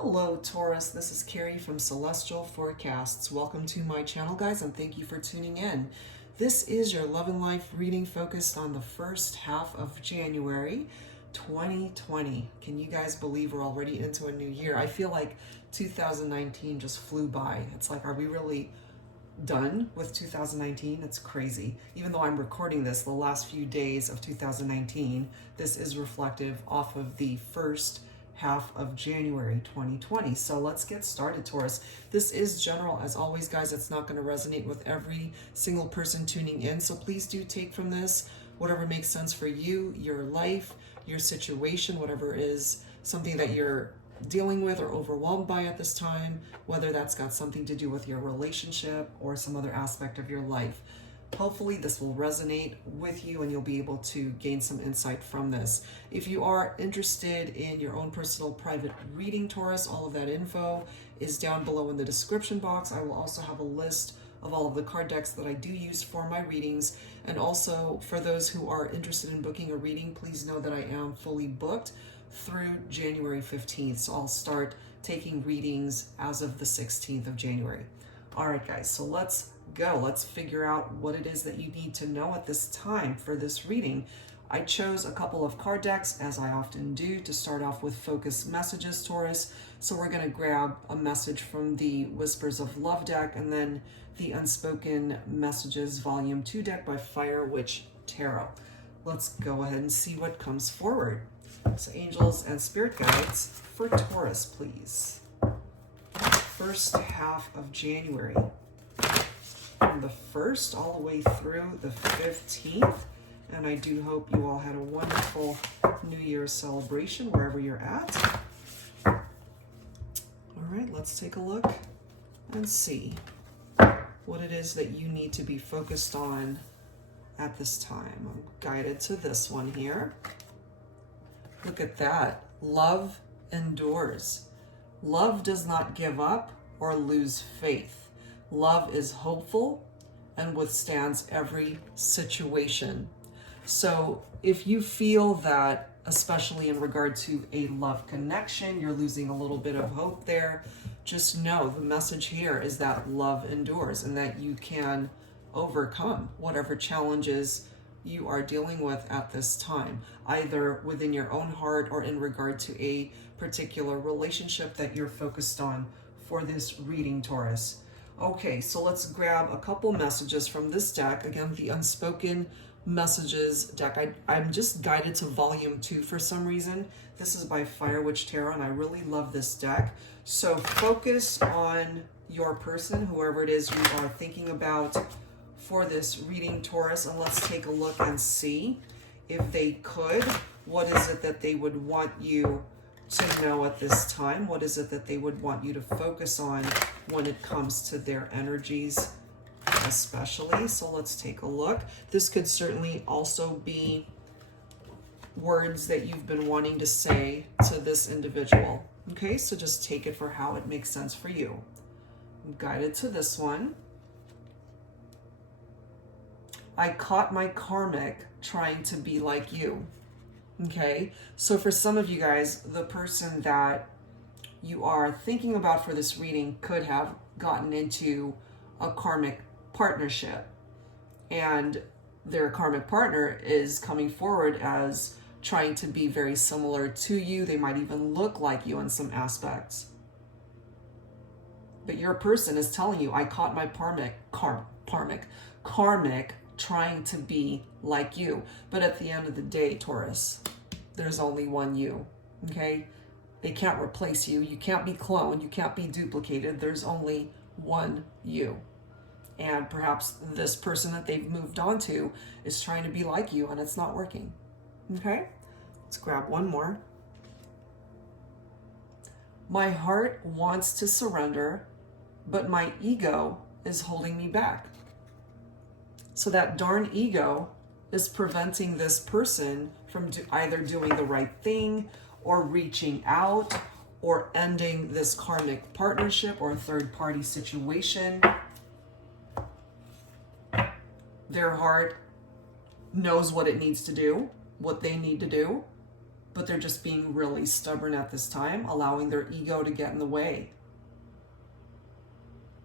Hello Taurus, this is Carrie from Celestial Forecasts. Welcome to my channel, guys, and thank you for tuning in. This is your love and life reading focused on the first half of January 2020. Can you guys believe we're already into a new year? I feel like 2019 just flew by. It's like, are we really done with 2019? It's crazy. Even though I'm recording this the last few days of 2019, this is reflective off of the first half of January 2020. So let's get started, Taurus. This is general. As always, guys, it's not going to resonate with every single person tuning in. So please do take from this whatever makes sense for you, your life, your situation, whatever is something that you're dealing with or overwhelmed by at this time, whether that's got something to do with your relationship or some other aspect of your life. Hopefully this will resonate with you and you'll be able to gain some insight from this. If you are interested in your own personal private reading, Taurus, all of that info is down below in the description box. I will also have a list of all of the card decks that I do use for my readings. And also for those who are interested in booking a reading, please know that I am fully booked through January 15th. So I'll start taking readings as of the 16th of January. All right, guys, so let's go. Let's figure out what it is that you need to know at this time for this reading. I chose a couple of card decks, as I often do, to start off with focus messages, Taurus. So we're going to grab a message from the Whispers of Love deck and then the Unspoken Messages Volume 2 deck by Fire Witch Tarot. Let's go ahead and see what comes forward. So angels and spirit guides for Taurus, please. First half of January. From the 1st all the way through the 15th. And I do hope you all had a wonderful New Year's celebration wherever you're at. All right, let's take a look and see what it is that you need to be focused on at this time. I'm guided to this one here. Look at that. Love endures. Love does not give up or lose faith. Love is hopeful and withstands every situation. So if you feel that, especially in regard to a love connection, you're losing a little bit of hope there, just know the message here is that love endures and that you can overcome whatever challenges you are dealing with at this time, either within your own heart or in regard to a particular relationship that you're focused on for this reading, Taurus. Okay, so let's grab a couple messages from this deck. Again, the Unspoken Messages deck. I'm just guided to Volume 2 for some reason. This is by Fire Witch Tarot, and I really love this deck. So focus on your person, whoever it is you are thinking about for this reading, Taurus, and let's take a look and see if they could. What is it that they would want you to know at this time? What is it that they would want you to focus on when it comes to their energies especially? So let's take a look. This could certainly also be words that you've been wanting to say to this individual. Okay, so just take it for how it makes sense for you. I'm guided to this one. I caught my karmic trying to be like you. Okay, so for some of you guys, the person that you are thinking about for this reading could have gotten into a karmic partnership, and their karmic partner is coming forward as trying to be very similar to you. They might even look like you in some aspects. But your person is telling you, I caught my karmic trying to be like you. But at the end of the day, Taurus, there's only one you, okay? They can't replace you. You can't be cloned. You can't be duplicated. There's only one you. And perhaps this person that they've moved on to is trying to be like you and it's not working, okay? Let's grab one more. My heart wants to surrender, but my ego is holding me back. So that darn ego is preventing this person from either doing the right thing or reaching out or ending this karmic partnership or third-party situation. Their heart knows what it needs to do, what they need to do, but they're just being really stubborn at this time, allowing their ego to get in the way.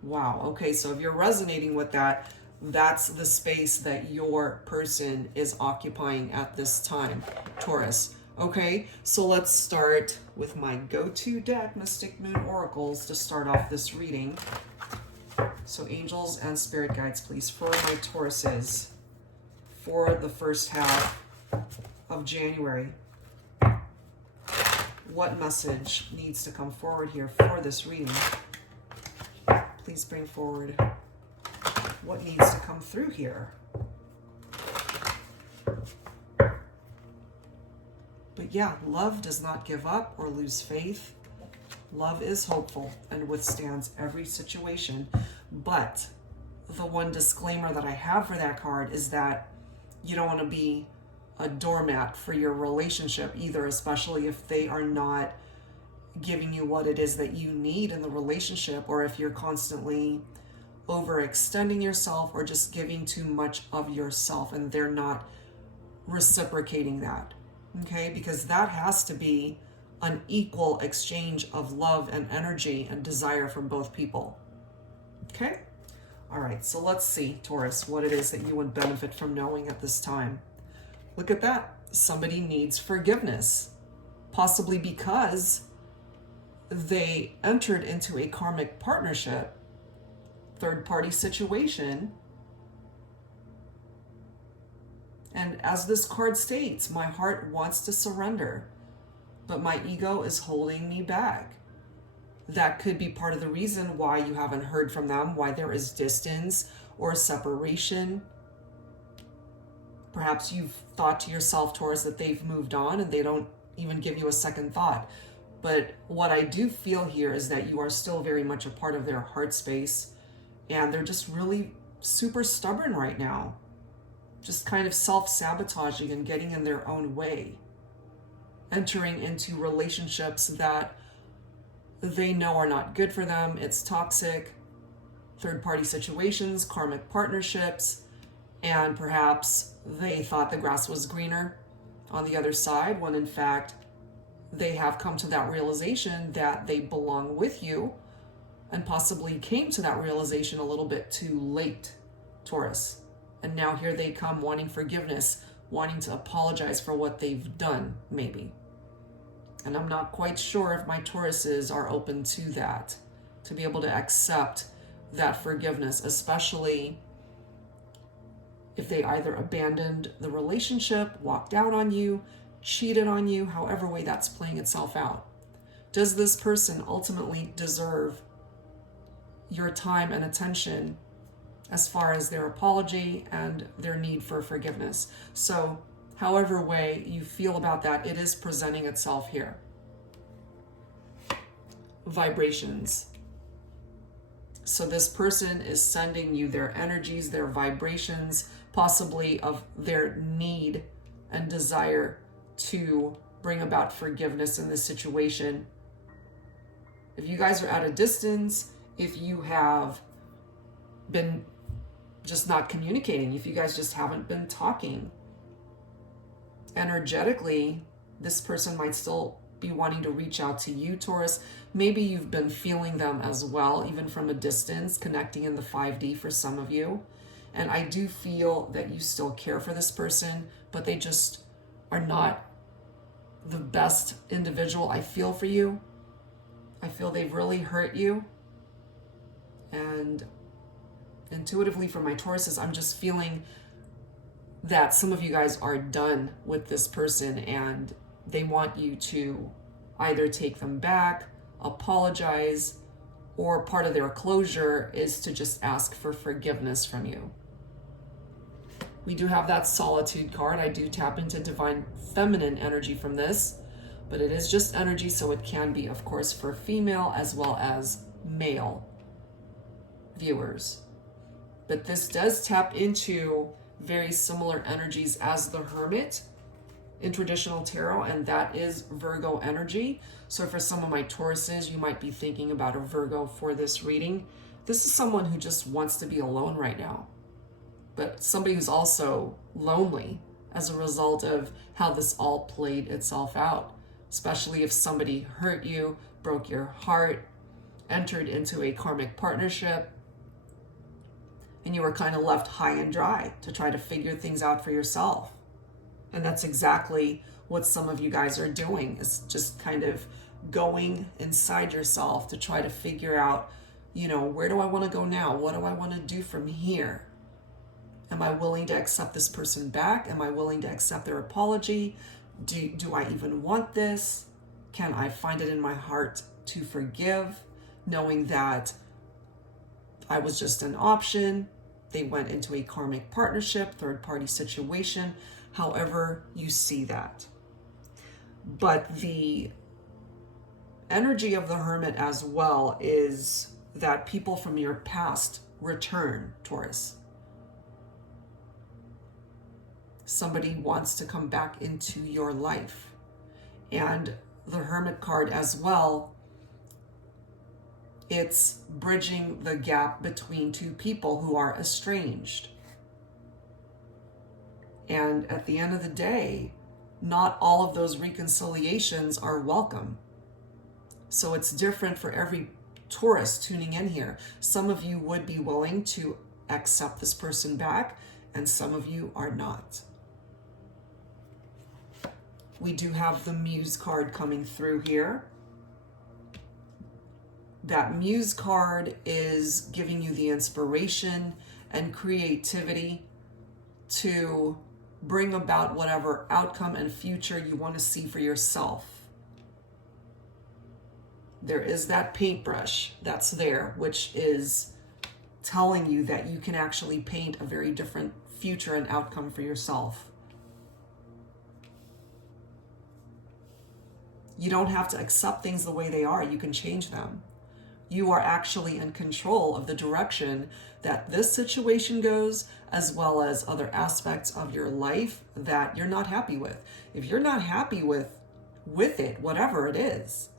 Wow. Okay, so if you're resonating with that, that's the space that your person is occupying at this time, Taurus. Okay, so let's start with my go-to deck, Mystic Moon Oracles, to start off this reading. So angels and spirit guides, please, for my Tauruses for the first half of January. What message needs to come forward here for this reading? Please bring forward what needs to come through here. But yeah, love does not give up or lose faith. Love is hopeful and withstands every situation. But the one disclaimer that I have for that card is that you don't want to be a doormat for your relationship either, especially if they are not giving you what it is that you need in the relationship, or if you're constantly overextending yourself or just giving too much of yourself and they're not reciprocating that. Okay, because that has to be an equal exchange of love and energy and desire from both people. Okay? All right, so let's see, Taurus, what it is that you would benefit from knowing at this time. Look at that. Somebody needs forgiveness, possibly because they entered into a karmic partnership, third-party situation. And as this card states, my heart wants to surrender, but my ego is holding me back. That could be part of the reason why you haven't heard from them, why there is distance or separation. Perhaps you've thought to yourself, Taurus, that they've moved on and they don't even give you a second thought. But what I do feel here is that you are still very much a part of their heart space, and they're just really super stubborn right now. Just kind of self-sabotaging and getting in their own way. Entering into relationships that they know are not good for them. It's toxic, third-party situations, karmic partnerships, and perhaps they thought the grass was greener on the other side, when in fact they have come to that realization that they belong with you, and possibly came to that realization a little bit too late, Taurus. And now here they come wanting forgiveness, wanting to apologize for what they've done, maybe. And I'm not quite sure if my Tauruses are open to that, to be able to accept that forgiveness, especially if they either abandoned the relationship, walked out on you, cheated on you, however way that's playing itself out. Does this person ultimately deserve your time and attention as far as their apology and their need for forgiveness? So however way you feel about that, it is presenting itself here. Vibrations. So this person is sending you their energies, their vibrations, possibly of their need and desire to bring about forgiveness in this situation. If you guys are at a distance, if you have been just not communicating, if you guys just haven't been talking, energetically, this person might still be wanting to reach out to you, Taurus. Maybe you've been feeling them as well, even from a distance, connecting in the 5D for some of you. And I do feel that you still care for this person, but they just are not the best individual. I feel for you. I feel they've really hurt you. And intuitively for my Tauruses, I'm just feeling that some of you guys are done with this person and they want you to either take them back, apologize, or part of their closure is to just ask for forgiveness from you. We do have that solitude card. I do tap into divine feminine energy from this, but it is just energy, so it can be, of course, for female as well as male viewers. But this does tap into very similar energies as the Hermit in traditional tarot, and that is Virgo energy. So for some of my Tauruses, you might be thinking about a Virgo for this reading. This is someone who just wants to be alone right now, but somebody who's also lonely as a result of how this all played itself out, especially if somebody hurt you, broke your heart, entered into a karmic partnership, and you were kind of left high and dry to try to figure things out for yourself. And that's exactly what some of you guys are doing, is just kind of going inside yourself to try to figure out, where do I want to go now? What do I want to do from here? Am I willing to accept this person back? Am I willing to accept their apology? Do I even want this? Can I find it in my heart to forgive, knowing that I was just an option? They went into a karmic partnership, third-party situation, however you see that. But the energy of the Hermit as well is that people from your past return, Taurus. Somebody wants to come back into your life. And the Hermit card as well, it's bridging the gap between two people who are estranged. And at the end of the day, not all of those reconciliations are welcome. So it's different for every Taurus tuning in here. Some of you would be willing to accept this person back, and some of you are not. We do have the Muse card coming through here. That Muse card is giving you the inspiration and creativity to bring about whatever outcome and future you want to see for yourself. There is that paintbrush that's there, which is telling you that you can actually paint a very different future and outcome for yourself. You don't have to accept things the way they are. You can change them. You are actually in control of the direction that this situation goes, as well as other aspects of your life that you're not happy with. If you're not happy with it, whatever it is,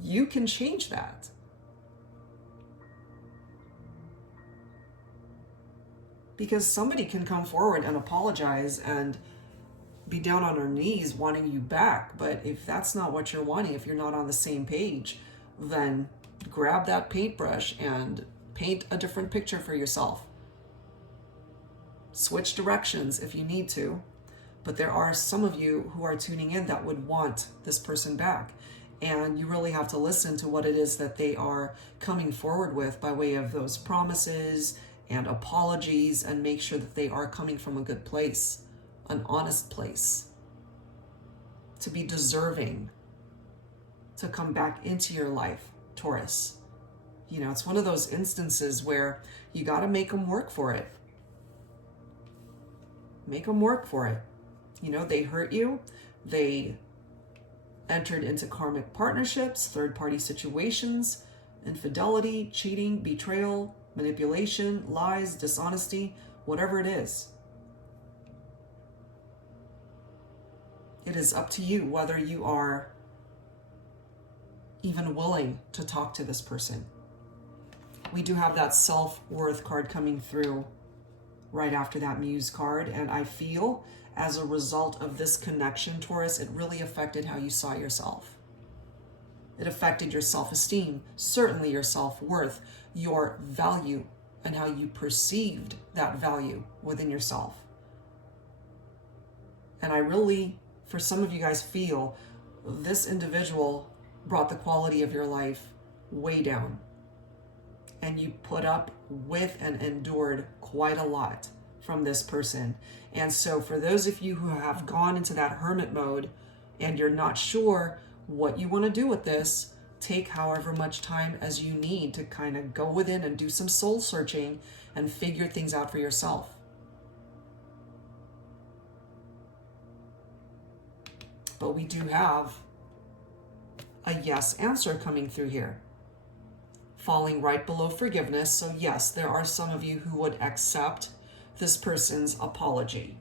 you can change that. Because somebody can come forward and apologize and be down on her knees wanting you back. But if that's not what you're wanting, if you're not on the same page, then grab that paintbrush and paint a different picture for yourself. Switch directions if you need to. But there are some of you who are tuning in that would want this person back. And you really have to listen to what it is that they are coming forward with by way of those promises and apologies, and make sure that they are coming from a good place, an honest place, to be deserving to come back into your life, Taurus. It's one of those instances where you got to make them work for it. Make them work for it. They hurt you. They entered into karmic partnerships, third-party situations, infidelity, cheating, betrayal, manipulation, lies, dishonesty, whatever it is. It is up to you whether you are even willing to talk to this person. We do have that self-worth card coming through right after that Muse card, and I feel as a result of this connection, Taurus, it really affected how you saw yourself. It affected your self-esteem, certainly your self-worth, your value, and how you perceived that value within yourself. And I really, for some of you guys, feel this individual brought the quality of your life way down. And you put up with and endured quite a lot from this person. And so for those of you who have gone into that hermit mode and you're not sure what you want to do with this, take however much time as you need to kind of go within and do some soul searching and figure things out for yourself. But we do have a yes answer coming through here, falling right below forgiveness. So yes, there are some of you who would accept this person's apology.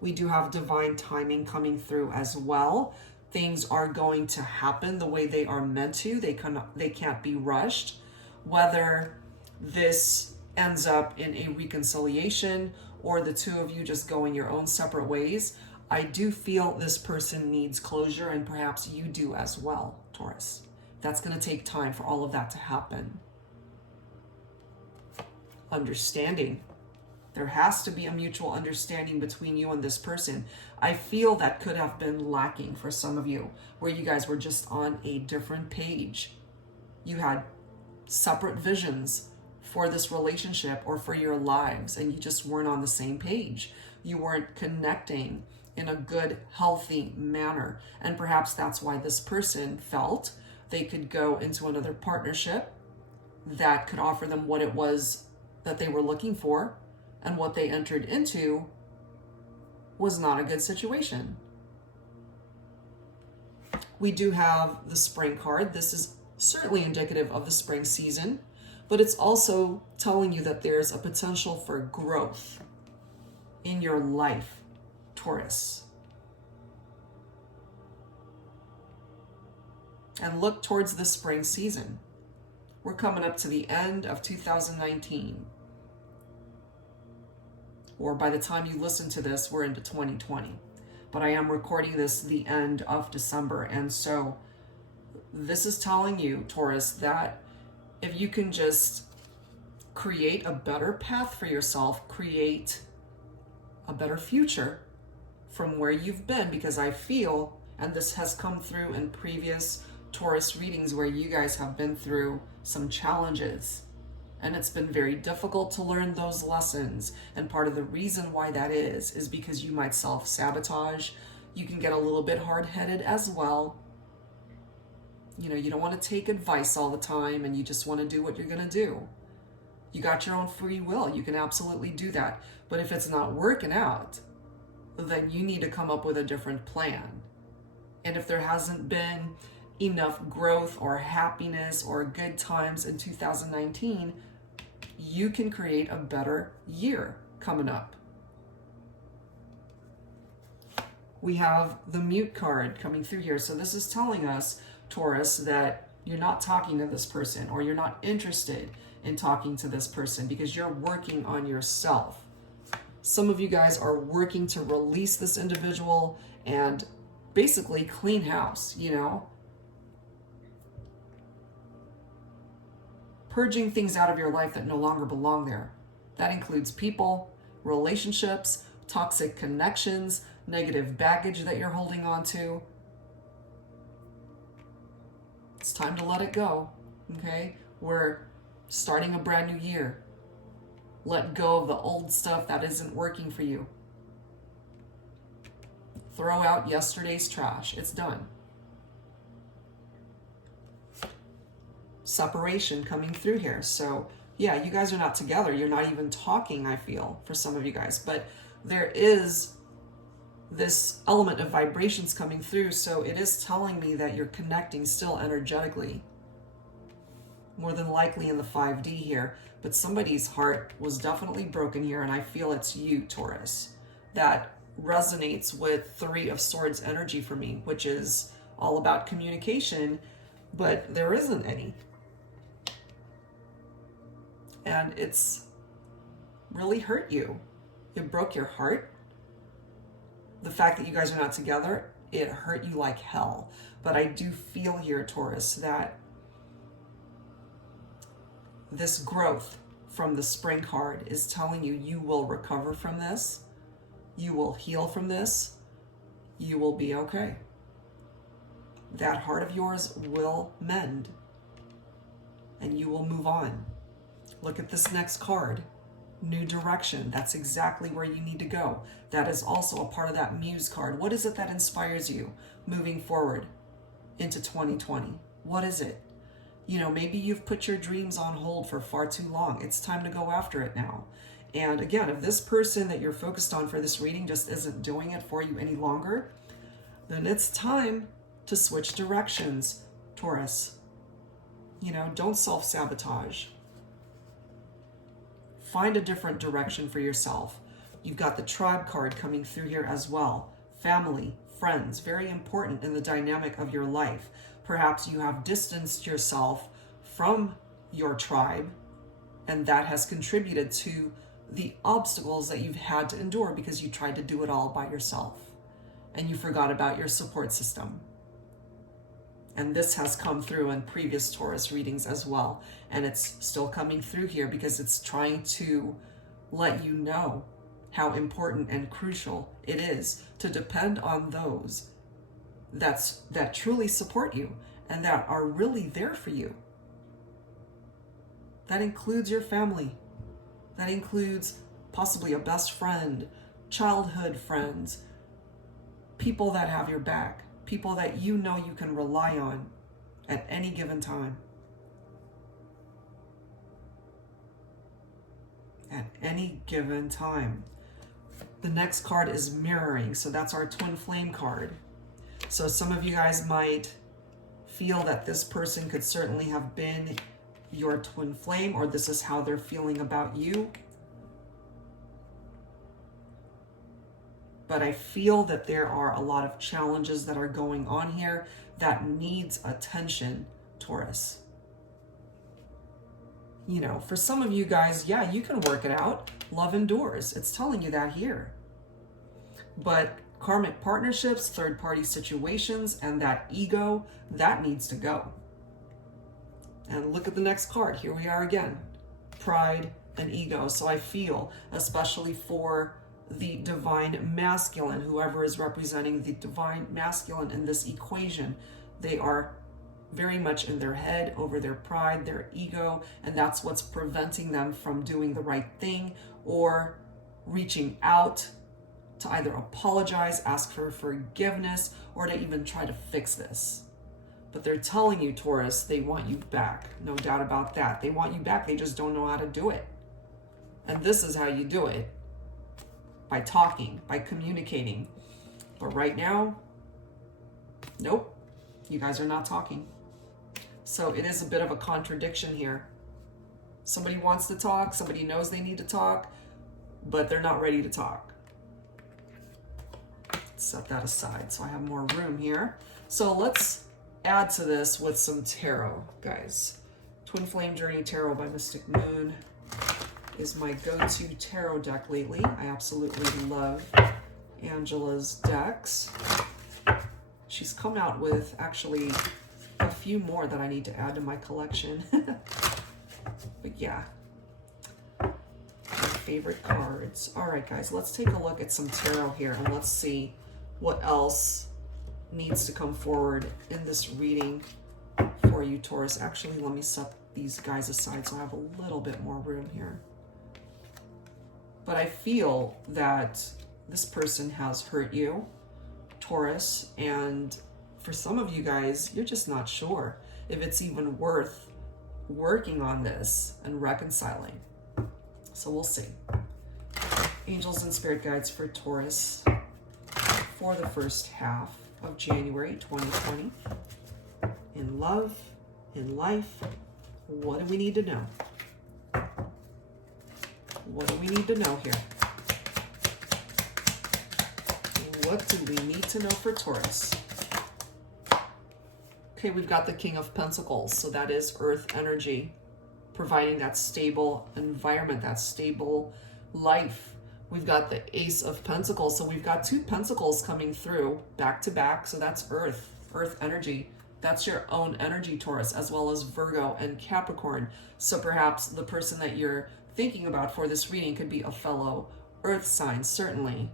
We do have divine timing coming through as well. Things are going to happen the way they are meant to. They can't be rushed. Whether this ends up in a reconciliation or the two of you just going your own separate ways, I do feel this person needs closure, and perhaps you do as well, Taurus. That's going to take time for all of that to happen. Understanding. There has to be a mutual understanding between you and this person. I feel that could have been lacking for some of you, where you guys were just on a different page. You had separate visions for this relationship or for your lives, and you just weren't on the same page. You weren't connecting in a good, healthy manner. And perhaps that's why this person felt they could go into another partnership that could offer them what it was that they were looking for, and what they entered into was not a good situation. We do have the spring card. This is certainly indicative of the spring season, but it's also telling you that there's a potential for growth in your life, Taurus. And look towards the spring season. We're coming up to the end of 2019. Or by the time you listen to this, we're into 2020. But I am recording this the end of December. And so this is telling you, Taurus, that if you can just create a better path for yourself, create a better future from where you've been, because I feel, and this has come through in previous Taurus readings where you guys have been through some challenges, and it's been very difficult to learn those lessons. And part of the reason why that is because you might self-sabotage. You can get a little bit hard-headed as well. You know, you don't want to take advice all the time, and you just want to do what you're going to do. You got your own free will. You can absolutely do that. But if it's not working out, then you need to come up with a different plan. And if there hasn't been enough growth or happiness or good times in 2019, you can create a better year coming up. We have the mute card coming through here. So this is telling us, Taurus, that you're not talking to this person, or you're not interested in talking to this person because you're working on yourself. Some of you guys are working to release this individual and basically clean house, you know? Purging things out of your life that no longer belong there. That includes people, relationships, toxic connections, negative baggage that you're holding on to. It's time to let it go, okay? We're starting a brand new year. Let go of the old stuff that isn't working for you. Throw out yesterday's trash. It's done. Separation coming through here. So yeah, you guys are not together. You're not even talking, I feel, for some of you guys. But there is this element of vibrations coming through. So it is telling me that you're connecting still energetically. More than likely in the 5D here. But somebody's heart was definitely broken here. And I feel it's you, Taurus. That resonates with 3 of Swords energy for me, which is all about communication. But there isn't any. And it's really hurt you. It broke your heart. The fact that you guys are not together, it hurt you like hell. But I do feel here, Taurus, that this growth from the spring card is telling you you will recover from this. You will heal from this. You will be okay. That heart of yours will mend. And you will move on. Look at this next card. New direction. That's exactly where you need to go. That is also a part of that Muse card. What is it that inspires you moving forward into 2020? What is it? You know, maybe you've put your dreams on hold for far too long. It's time to go after it now. And again, if this person that you're focused on for this reading just isn't doing it for you any longer, then it's time to switch directions, Taurus. You know, don't self-sabotage. Find a different direction for yourself. You've got the tribe card coming through here as well. Family, friends, very important in the dynamic of your life. Perhaps you have distanced yourself from your tribe, and that has contributed to the obstacles that you've had to endure because you tried to do it all by yourself and you forgot about your support system. And this has come through in previous Taurus readings as well. And it's still coming through here because it's trying to let you know how important and crucial it is to depend on those that truly support you and that are really there for you. That includes your family. That includes possibly a best friend, childhood friends, people that have your back, people that you know you can rely on at any given time. At any given time. The next card is mirroring, so that's our twin flame card. So some of you guys might feel that this person could certainly have been your twin flame, or this is how they're feeling about you. But I feel that there are a lot of challenges that are going on here that needs attention, Taurus. You know, for some of you guys, yeah, you can work it out. Love endures. It's telling you that here. But karmic partnerships, third-party situations, and that ego, that needs to go. And look at the next card. Here we are again. Pride and ego. So I feel, especially for the divine masculine, whoever is representing the divine masculine in this equation, they are very much in their head over their pride, their ego, and that's what's preventing them from doing the right thing or reaching out to either apologize, ask for forgiveness, or to even try to fix this. But they're telling you, Taurus, they want you back. No doubt about that. They want you back. They just don't know how to do it. And this is how you do it. By talking, by communicating. But right now, nope, you guys are not talking. So it is a bit of a contradiction here. Somebody wants to talk, somebody knows they need to talk, but they're not ready to talk. Set that aside so I have more room here. So let's add to this with some tarot, guys. Twin Flame Journey Tarot by Mystic Moon is my go-to tarot deck lately. I absolutely love Angela's decks. She's come out with actually a few more that I need to add to my collection. But yeah, my favorite cards. All right, guys, let's take a look at some tarot here and let's see what else needs to come forward in this reading for you, Taurus. Actually, let me set these guys aside so I have a little bit more room here. But I feel that this person has hurt you, Taurus, and for some of you guys, you're just not sure if it's even worth working on this and reconciling. So we'll see. Angels and spirit guides for Taurus for the first half of January 2020. In love, in life, what do we need to know? What do we need to know here? What do we need to know for Taurus? Okay, we've got the King of Pentacles, so that is earth energy, providing that stable environment, that stable life. We've got the Ace of Pentacles, so we've got two pentacles coming through back to back, so that's earth energy. That's your own energy, Taurus, as well as Virgo and Capricorn. So perhaps the person that you're thinking about for this reading could be a fellow earth sign, certainly.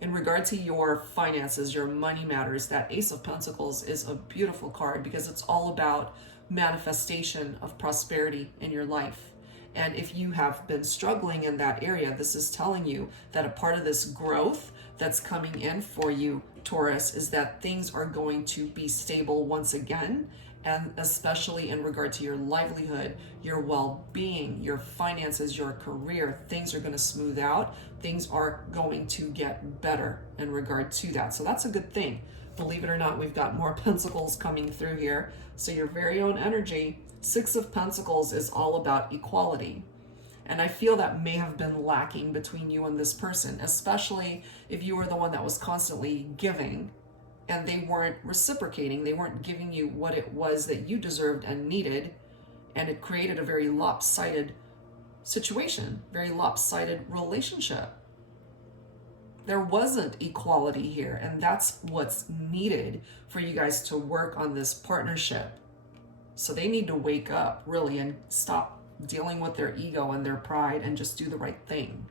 In regard to your finances, your money matters, that Ace of Pentacles is a beautiful card because it's all about manifestation of prosperity in your life. And if you have been struggling in that area, this is telling you that a part of this growth that's coming in for you, Taurus, is that things are going to be stable once again, and especially in regard to your livelihood, your well-being, your finances, your career, things are going to smooth out. Things are going to get better in regard to that. So that's a good thing. Believe it or not, we've got more pentacles coming through here. So your very own energy, Six of Pentacles, is all about equality. And I feel that may have been lacking between you and this person, especially if you were the one that was constantly giving and they weren't reciprocating. They weren't giving you what it was that you deserved and needed. And it created a very lopsided situation, very lopsided relationship. There wasn't equality here, and that's what's needed for you guys to work on this partnership. So they need to wake up, really, and stop dealing with their ego and their pride and just do the right thing.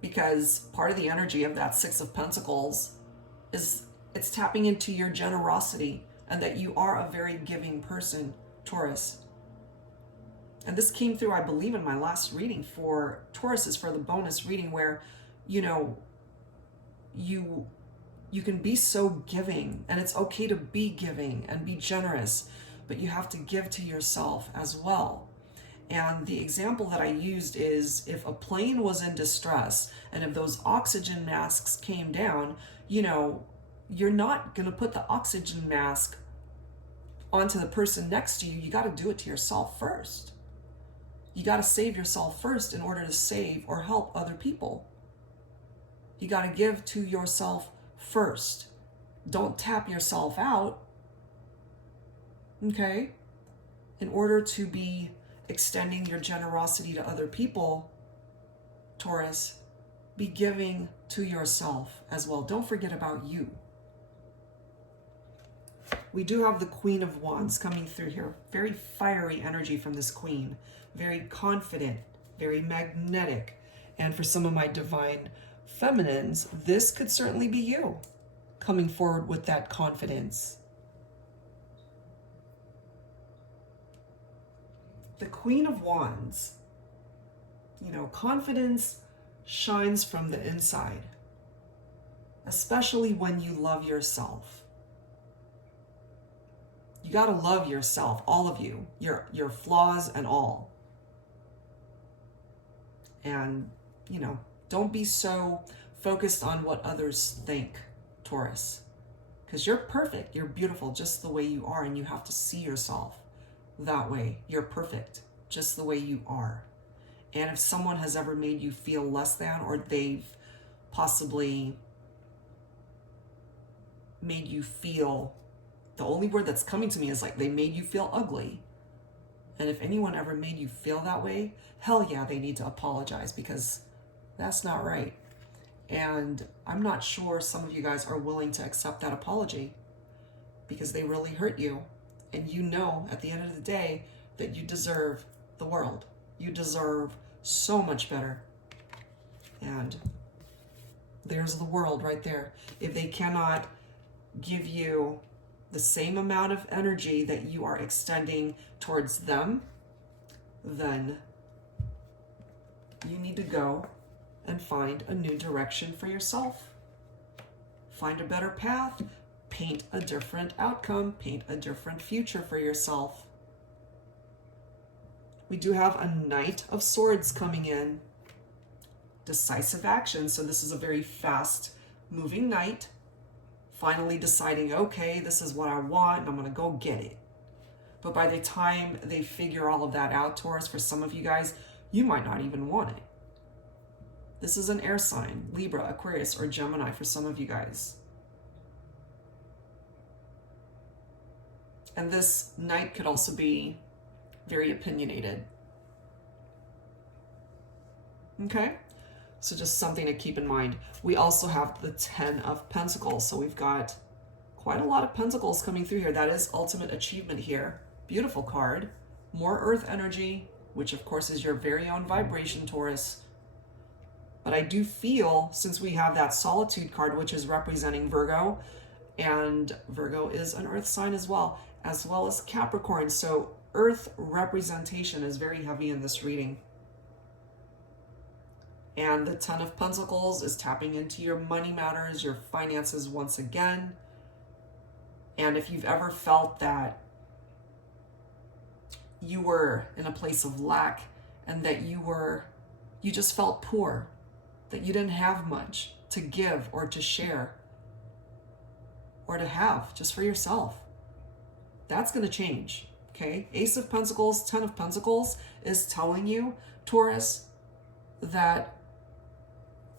Because part of the energy of that Six of Pentacles is it's tapping into your generosity and that you are a very giving person, Taurus. And this came through, I believe, in my last reading for Tauruses, for the bonus reading, where, you know, you can be so giving, and it's okay to be giving and be generous, but you have to give to yourself as well. And the example that I used is if a plane was in distress and if those oxygen masks came down, you know, you're not going to put the oxygen mask onto the person next to you. You got to do it to yourself first. You got to save yourself first in order to save or help other people. You got to give to yourself first. Don't tap yourself out, okay? In order to be extending your generosity to other people, Taurus, be giving to yourself as well. Don't forget about you. We do have the Queen of Wands coming through here. Very fiery energy from this queen. Very confident, very magnetic. And for some of my divine feminines, this could certainly be you coming forward with that confidence. The Queen of Wands, you know, confidence shines from the inside, especially when you love yourself. You got to love yourself, all of you, your flaws and all. And, you know, don't be so focused on what others think, Taurus, because you're perfect. You're beautiful just the way you are, and you have to see yourself that way. You're perfect just the way you are. And if someone has ever made you feel less than, or they've possibly made you feel, the only word that's coming to me is like they made you feel ugly. And if anyone ever made you feel that way, hell yeah, they need to apologize, because that's not right. And I'm not sure some of you guys are willing to accept that apology, because they really hurt you. And you know at the end of the day that you deserve the world. You deserve so much better. And there's the world right there. If they cannot give you the same amount of energy that you are extending towards them, then you need to go and find a new direction for yourself. Find a better path. Paint a different outcome. Paint a different future for yourself. We do have a Knight of Swords coming in. Decisive action. So this is a very fast moving knight. Finally deciding, okay, this is what I want, and I'm going to go get it. But by the time they figure all of that out, Taurus, for some of you guys, you might not even want it. This is an air sign, Libra, Aquarius, or Gemini for some of you guys. And this knight could also be very opinionated. Okay? So just something to keep in mind. We also have the 10 of Pentacles. So we've got quite a lot of Pentacles coming through here. That is ultimate achievement here. Beautiful card. More earth energy, which of course is your very own vibration, Taurus. But I do feel, since we have that Solitude card, which is representing Virgo, and Virgo is an earth sign as well as Capricorn. So earth representation is very heavy in this reading. And the 10 of Pentacles is tapping into your money matters, your finances once again. And if you've ever felt that you were in a place of lack and that you just felt poor, that you didn't have much to give or to share or to have just for yourself, that's going to change, okay? Ace of Pentacles, 10 of Pentacles is telling you, Taurus, that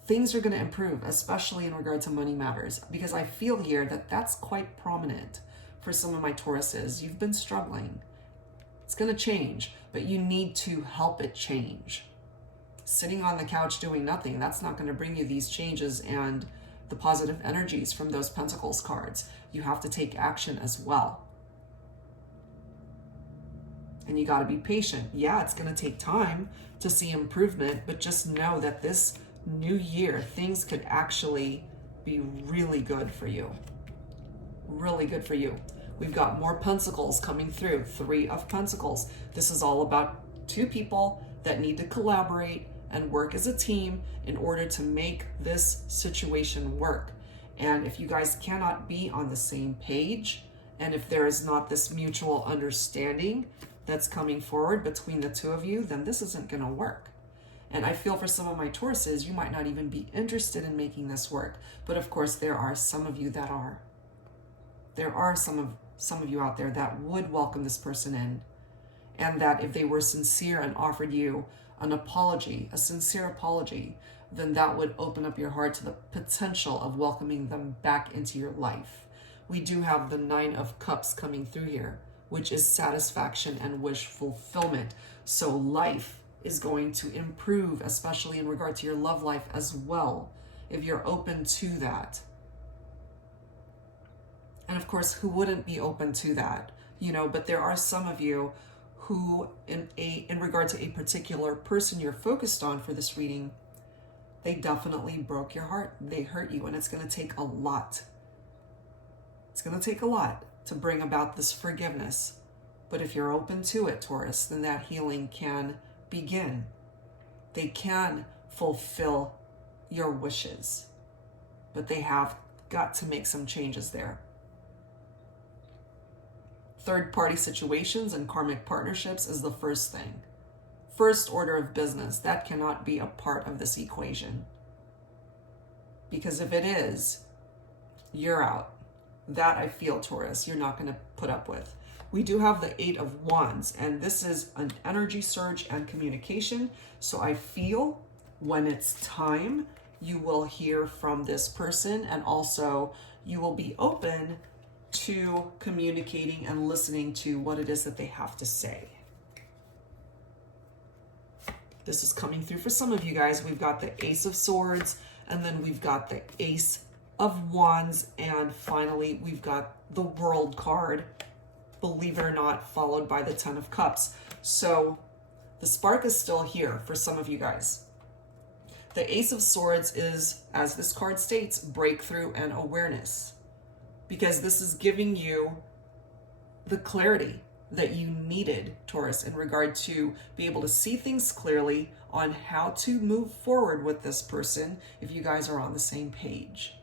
things are going to improve, especially in regard to money matters, because I feel here that that's quite prominent for some of my Tauruses. You've been struggling, It's going to change, but you need to help it change. Sitting on the couch doing nothing, that's not going to bring you these changes and the positive energies from those Pentacles cards. You have to take action as well. And you got to be patient. Yeah, it's going to take time to see improvement, but just know that this new year, things could actually be really good for you. Really good for you. We've got more Pentacles coming through, 3 of Pentacles. This is all about 2 people that need to collaborate and work as a team in order to make this situation work. And if you guys cannot be on the same page, and if there is not this mutual understanding that's coming forward between the 2 of you, then this isn't going to work. And I feel for some of my Tauruses, you might not even be interested in making this work. But of course, there are some of you that are. There are some of you out there that would welcome this person in, and that if they were sincere and offered you an apology, a sincere apology, then that would open up your heart to the potential of welcoming them back into your life. We do have the 9 of Cups coming through here, which is satisfaction and wish fulfillment. So life is going to improve, especially in regard to your love life as well, if you're open to that. And of course, who wouldn't be open to that? You know, but there are some of you who, in regard to a particular person you're focused on for this reading, they definitely broke your heart. They hurt you, and it's going to take a lot. It's going to take a lot to bring about this forgiveness. But if you're open to it, Taurus, then that healing can begin. They can fulfill your wishes, but they have got to make some changes there. Third-party situations and karmic partnerships is the first thing. First order of business, that cannot be a part of this equation. Because if it is, you're out. That I feel, Taurus, you're not going to put up with. We do have the 8 of Wands, and this is an energy surge and communication. So I feel when it's time, you will hear from this person, and also you will be open to communicating and listening to what it is that they have to say. This is coming through for some of you guys. We've got the Ace of Swords, and then we've got the Ace of Wands, and finally we've got the World card, believe it or not, followed by the 10 of Cups. So the spark is still here for some of you guys. The Ace of Swords is, as this card states, breakthrough and awareness, because this is giving you the clarity that you needed, Taurus, in regard to be able to see things clearly on how to move forward with this person if you guys are on the same page.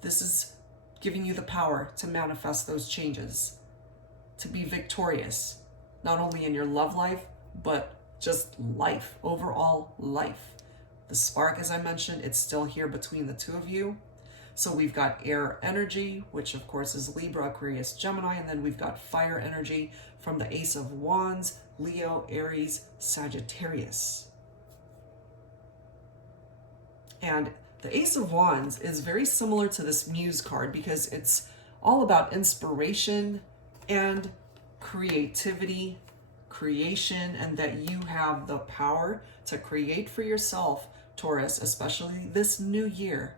This is giving you the power to manifest those changes, to be victorious, not only in your love life, but just life, overall life. The spark, as I mentioned, it's still here between the 2 of you. So we've got air energy, which of course is Libra, Aquarius, Gemini, and then we've got fire energy from the Ace of Wands, Leo, Aries, Sagittarius. And the Ace of Wands is very similar to this Muse card because it's all about inspiration and creativity, creation, and that you have the power to create for yourself, Taurus, especially this new year,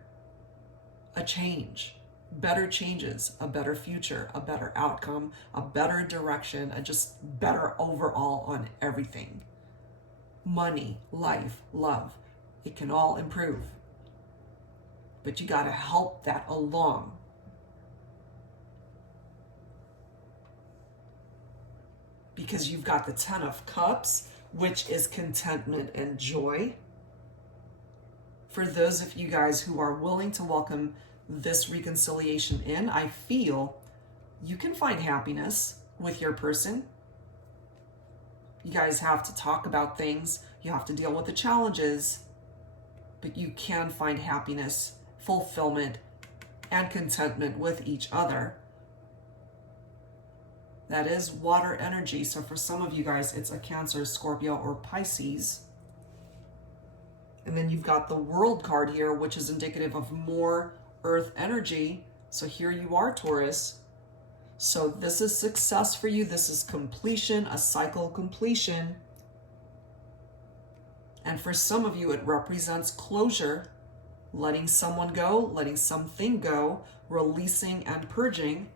a change, better changes, a better future, a better outcome, a better direction, a just better overall on everything. Money, life, love, it can all improve. But you got to help that along. Because you've got the 10 of Cups, which is contentment and joy. For those of you guys who are willing to welcome this reconciliation in, I feel you can find happiness with your person. You guys have to talk about things. You have to deal with the challenges, but you can find happiness, fulfillment, and contentment with each other. That is water energy. So for some of you guys, it's a Cancer, Scorpio, or Pisces. And then you've got the World card here, which is indicative of more Earth energy. So here you are, Taurus. So this is success for you. This is completion, a cycle completion. And for some of you, it represents closure, letting someone go, letting something go, releasing and purging,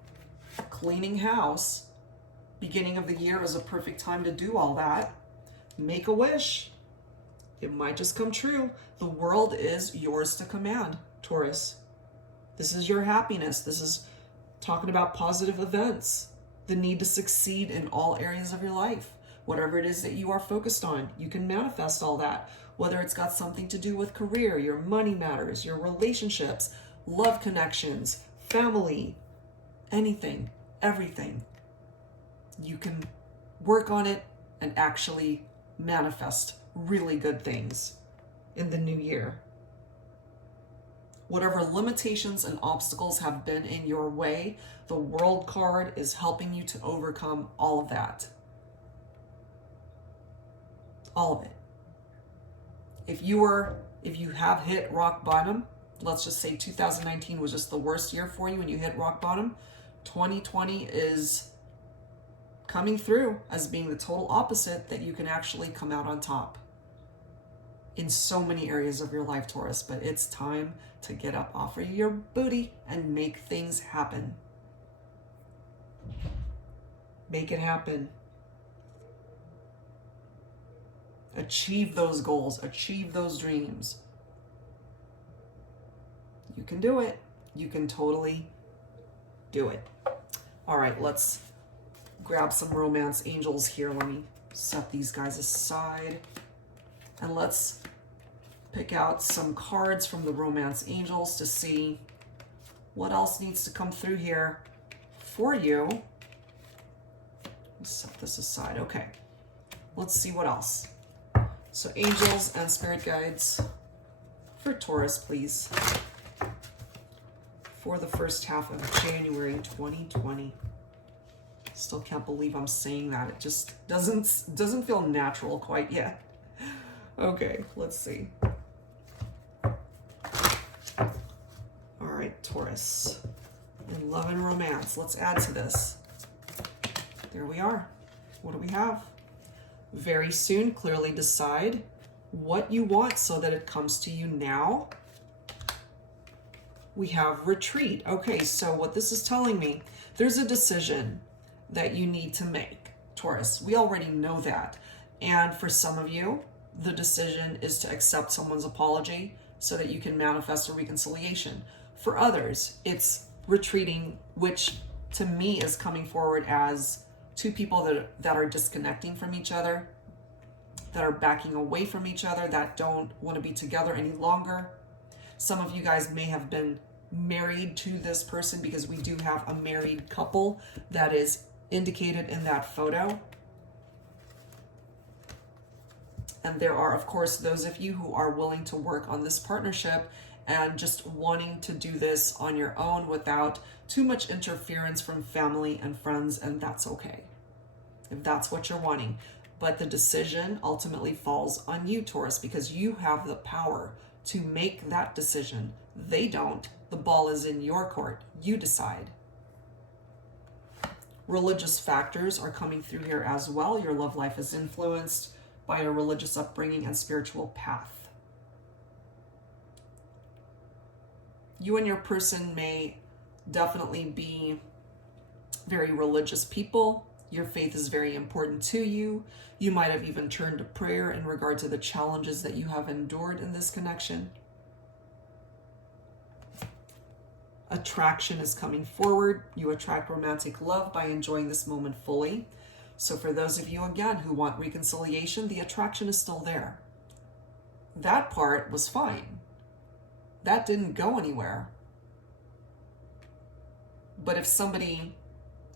cleaning house. Beginning of the year is a perfect time to do all that. Make a wish. It might just come true. The world is yours to command, Taurus. This is your happiness. This is talking about positive events, the need to succeed in all areas of your life. Whatever it is that you are focused on, you can manifest all that. Whether it's got something to do with career, your money matters, your relationships, love connections, family, anything, everything. You can work on it and actually manifest really good things in the new year. Whatever limitations and obstacles have been in your way, the World card is helping you to overcome all of that. All of it. If you have hit rock bottom, let's just say 2019 was just the worst year for you and you hit rock bottom, 2020 is coming through as being the total opposite, that you can actually come out on top in so many areas of your life, Taurus. But it's time to get up off of your booty and make things happen. Make it happen. Achieve those goals, achieve those dreams. You can do it. You can totally do it. All right, let's grab some romance angels here. Let me set these guys aside. And let's pick out some cards from the romance angels to see what else needs to come through here for you. Let's set this aside. Okay, let's see what else. So angels and spirit guides for Taurus, please, for the first half of January 2020. Still can't believe I'm saying that. It just doesn't feel natural quite yet. Okay, let's see. All right, Taurus. In love and romance. Let's add to this. There we are. What do we have? Very soon, clearly decide what you want so that it comes to you now. We have retreat. Okay, so what this is telling me, there's a decision that you need to make, Taurus. We already know that. And for some of you, the decision is to accept someone's apology so that you can manifest a reconciliation. For others, it's retreating, which to me is coming forward as two people that are disconnecting from each other, that are backing away from each other, that don't want to be together any longer. Some of you guys may have been married to this person, because we do have a married couple that is indicated in that photo. And there are, of course, those of you who are willing to work on this partnership and just wanting to do this on your own without too much interference from family and friends, and that's okay if that's what you're wanting. But the decision ultimately falls on you, Taurus, because you have the power to make that decision. They don't. The ball is in your court. You decide. Religious factors are coming through here as well. Your love life is influenced by a religious upbringing and spiritual path. You and your person may definitely be very religious people. Your faith is very important to you. You might have even turned to prayer in regard to the challenges that you have endured in this connection. Attraction is coming forward. You attract romantic love by enjoying this moment fully. So for those of you, again, who want reconciliation, the attraction is still there. That part was fine. That didn't go anywhere. But if somebody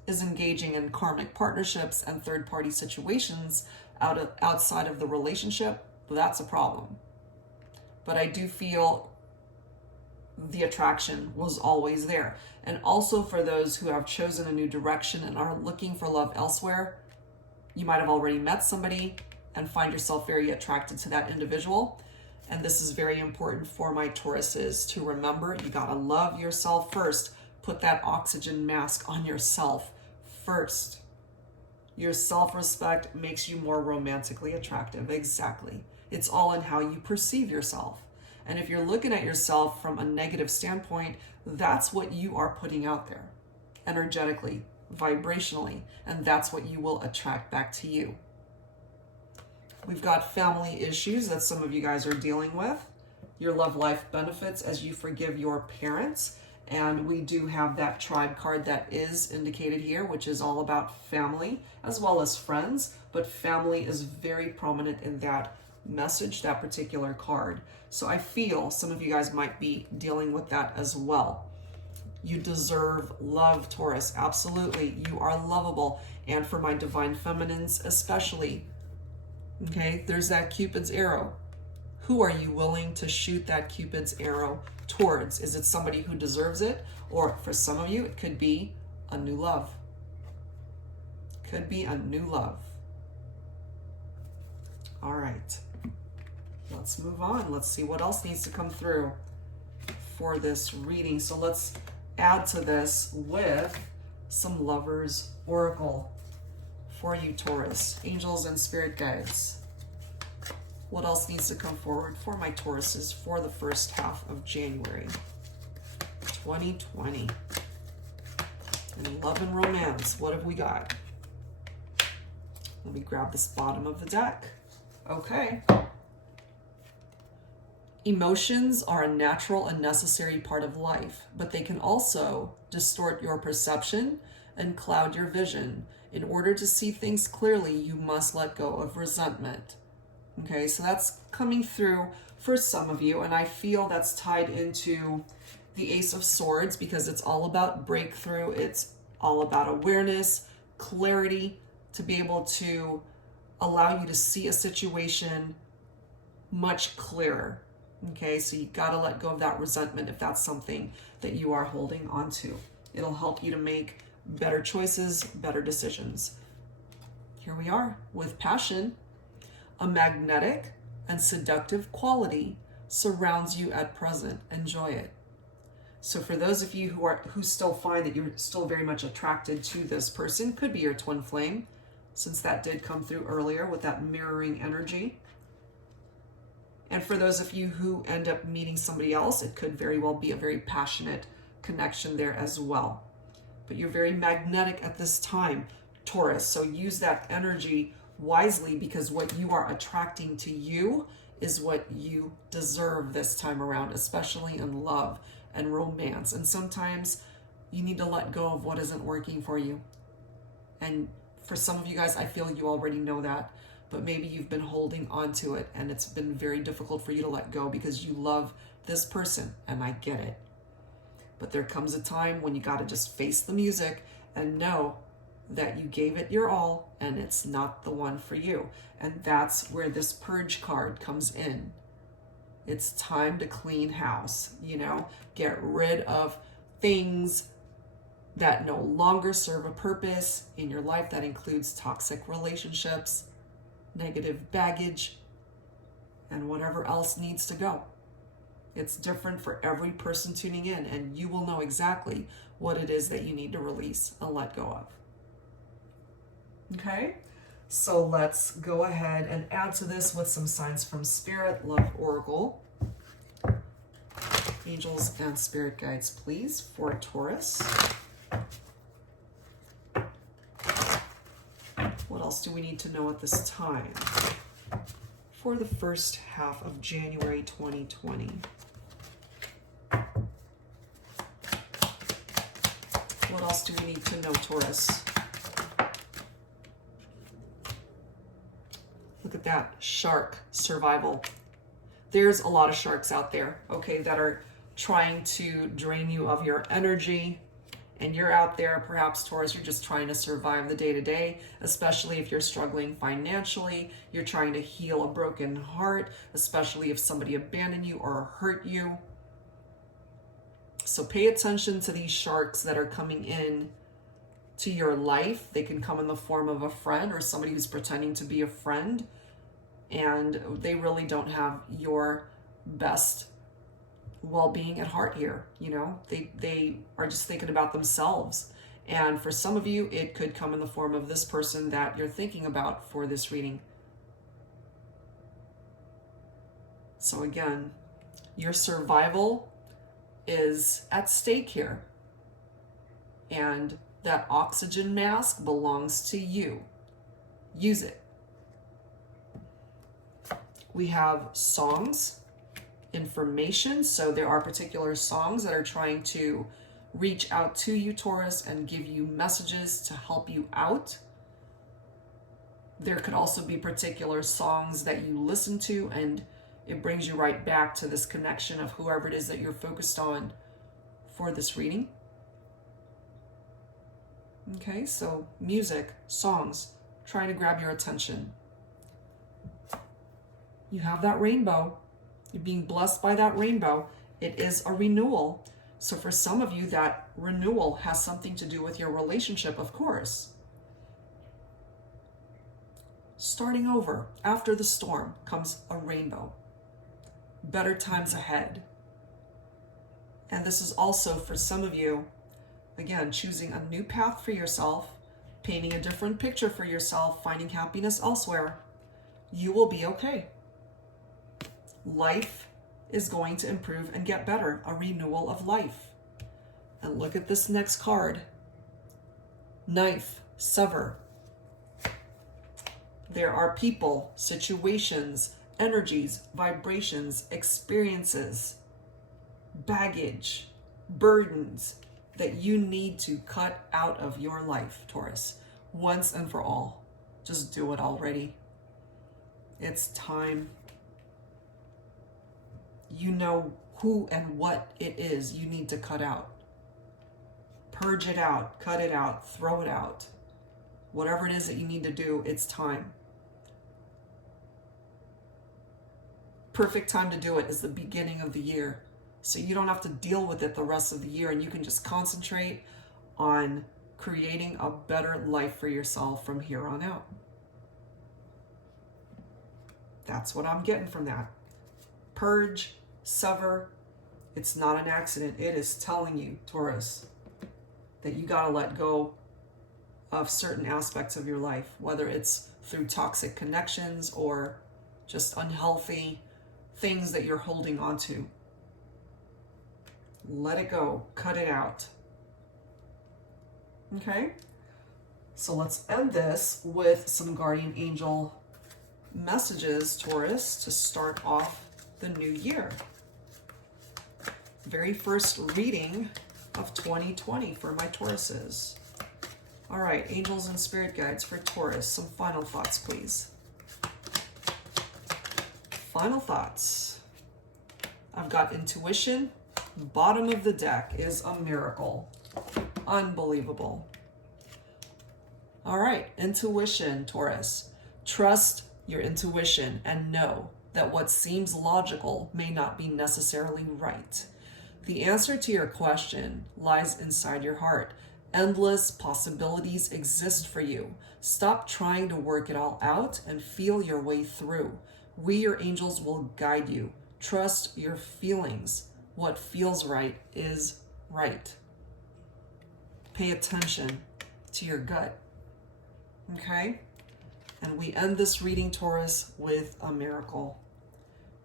is engaging in karmic partnerships and third-party situations outside of the relationship, that's a problem. But I do feel the attraction was always there. And also for those who have chosen a new direction and are looking for love elsewhere, you might have already met somebody and find yourself very attracted to that individual. And this is very important for my Tauruses to remember. You gotta love yourself first. put that oxygen mask on yourself first. Your self-respect makes you more romantically attractive. Exactly. It's all in how you perceive yourself. And if you're looking at yourself from a negative standpoint, that's what you are putting out there energetically, vibrationally, and that's what you will attract back to you. We've got family issues that some of you guys are dealing with. Your love life benefits as you forgive your parents. And we do have that tribe card that is indicated here, which is all about family as well as friends. But family is very prominent in that message, that particular card. So I feel some of you guys might be dealing with that as well. You deserve love, Taurus. Absolutely. You are lovable. And for my divine feminines especially, okay, there's that Cupid's arrow. Who are you willing to shoot that Cupid's arrow towards? Is it somebody who deserves it? Or for some of you, it could be a new love. Could be a new love. All right. Let's move on. Let's see what else needs to come through for this reading. So let's add to this with some Lovers Oracle for you, Taurus. Angels and spirit guides. What else needs to come forward for my Tauruses for the first half of January 2020? And love and romance, what have we got? Let me grab this bottom of the deck. Okay. Emotions are a natural and necessary part of life, but they can also distort your perception and cloud your vision. In order to see things clearly, you must let go of resentment. Okay, so that's coming through for some of you, and I feel that's tied into the Ace of Swords because it's all about breakthrough. It's all about awareness, clarity, to be able to allow you to see a situation much clearer. Okay, so you got to let go of that resentment if that's something that you are holding on to. It'll help you to make better choices, better decisions. Here we are with passion. A magnetic and seductive quality surrounds you at present. Enjoy it. So for those of you who still find that you're still very much attracted to this person, could be your twin flame, since that did come through earlier with that mirroring energy. And for those of you who end up meeting somebody else, it could very well be a very passionate connection there as well. But you're very magnetic at this time, Taurus. So use that energy wisely, because what you are attracting to you is what you deserve this time around, especially in love and romance. And sometimes you need to let go of what isn't working for you. And for some of you guys, I feel you already know that, but maybe you've been holding on to it and it's been very difficult for you to let go because you love this person, and I get it. But there comes a time when you got to just face the music and know that you gave it your all and it's not the one for you. And that's where this purge card comes in. It's time to clean house, get rid of things that no longer serve a purpose in your life. That includes toxic relationships, negative baggage, and whatever else needs to go. It's different for every person tuning in, and you will know exactly what it is that you need to release and let go of. Okay, so let's go ahead and add to this with some signs from Spirit, Love Oracle. Angels and spirit guides, please, for Taurus. What else do we need to know at this time for the first half of January 2020? What else do we need to know, Taurus? Look at that, shark survival. There's a lot of sharks out there, okay, that are trying to drain you of your energy. And you're out there, perhaps, Taurus, you're just trying to survive the day-to-day, especially if you're struggling financially. You're trying to heal a broken heart, especially if somebody abandoned you or hurt you. So pay attention to these sharks that are coming in to your life. They can come in the form of a friend or somebody who's pretending to be a friend, and they really don't have your best well-being at heart here. You know, they are just thinking about themselves. And for some of you, it could come in the form of this person that you're thinking about for this reading. So again, your survival is at stake here. And that oxygen mask belongs to you. Use it. We have songs, information. So there are particular songs that are trying to reach out to you, Taurus, and give you messages to help you out. There could also be particular songs that you listen to and it brings you right back to this connection of whoever it is that you're focused on for this reading. Okay, so music, songs, trying to grab your attention. You have that rainbow. You're being blessed by that rainbow. It is a renewal. So for some of you, that renewal has something to do with your relationship, of course. Starting over, after the storm comes a rainbow. Better times ahead. And this is also for some of you, again, choosing a new path for yourself, painting a different picture for yourself, finding happiness elsewhere. You will be okay. Life is going to improve and get better, a renewal of life. And look at this next card. Knife, sever. There are people, situations, energies, vibrations, experiences, baggage, burdens that you need to cut out of your life, Taurus, once and for all. Just do it already. It's time. You know who and what it is you need to cut out. Purge it out, cut it out, throw it out. Whatever it is that you need to do, it's time. Perfect time to do it is the beginning of the year. So you don't have to deal with it the rest of the year, and you can just concentrate on creating a better life for yourself from here on out. That's what I'm getting from that. Purge, sever. It's not an accident. It is telling you, Taurus, that you got to let go of certain aspects of your life, whether it's through toxic connections or just unhealthy things that you're holding on to. Let it go. Cut it out. Okay? So let's end this with some guardian angel messages, Taurus, to start off the new year. Very first reading of 2020 for my Tauruses. All right, angels and spirit guides for Taurus. Some final thoughts, please. Final thoughts. I've got intuition. Bottom of the deck is a miracle. Unbelievable. All right, intuition, Taurus. Trust your intuition and know that what seems logical may not be necessarily right. The answer to your question lies inside your heart. Endless possibilities exist for you. Stop trying to work it all out and feel your way through. We, your angels, will guide you. Trust your feelings. What feels right is right. Pay attention to your gut. Okay? And we end this reading, Taurus, with a miracle.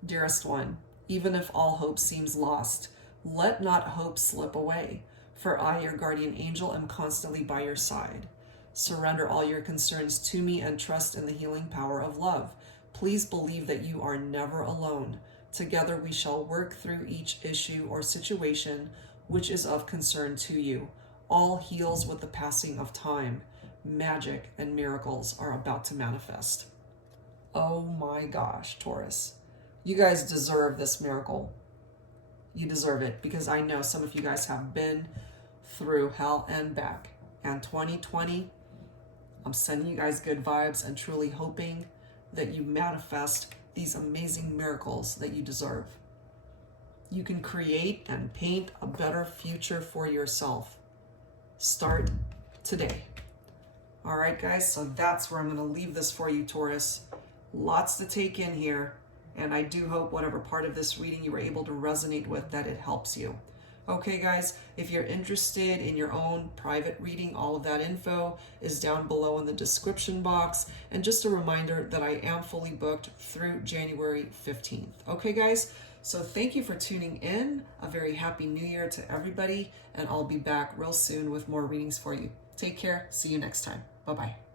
Dearest one, even if all hope seems lost, let not hope slip away, for I, your guardian angel, am constantly by your side. Surrender all your concerns to me and trust in the healing power of love. Please believe that you are never alone. Together we shall work through each issue or situation which is of concern to you. All heals with the passing of time. Magic and miracles are about to manifest. Oh my gosh, Taurus. You guys deserve this miracle. You deserve it, because I know some of you guys have been through hell and back. And 2020, I'm sending you guys good vibes and truly hoping that you manifest these amazing miracles that you deserve. You can create and paint a better future for yourself. Start today. All right, guys, so that's where I'm going to leave this for you, Taurus. Lots to take in here. And I do hope whatever part of this reading you were able to resonate with, that it helps you. Okay, guys, if you're interested in your own private reading, all of that info is down below in the description box. And just a reminder that I am fully booked through January 15th. Okay, guys, so thank you for tuning in. A very happy new year to everybody, and I'll be back real soon with more readings for you. Take care. See you next time. Bye-bye.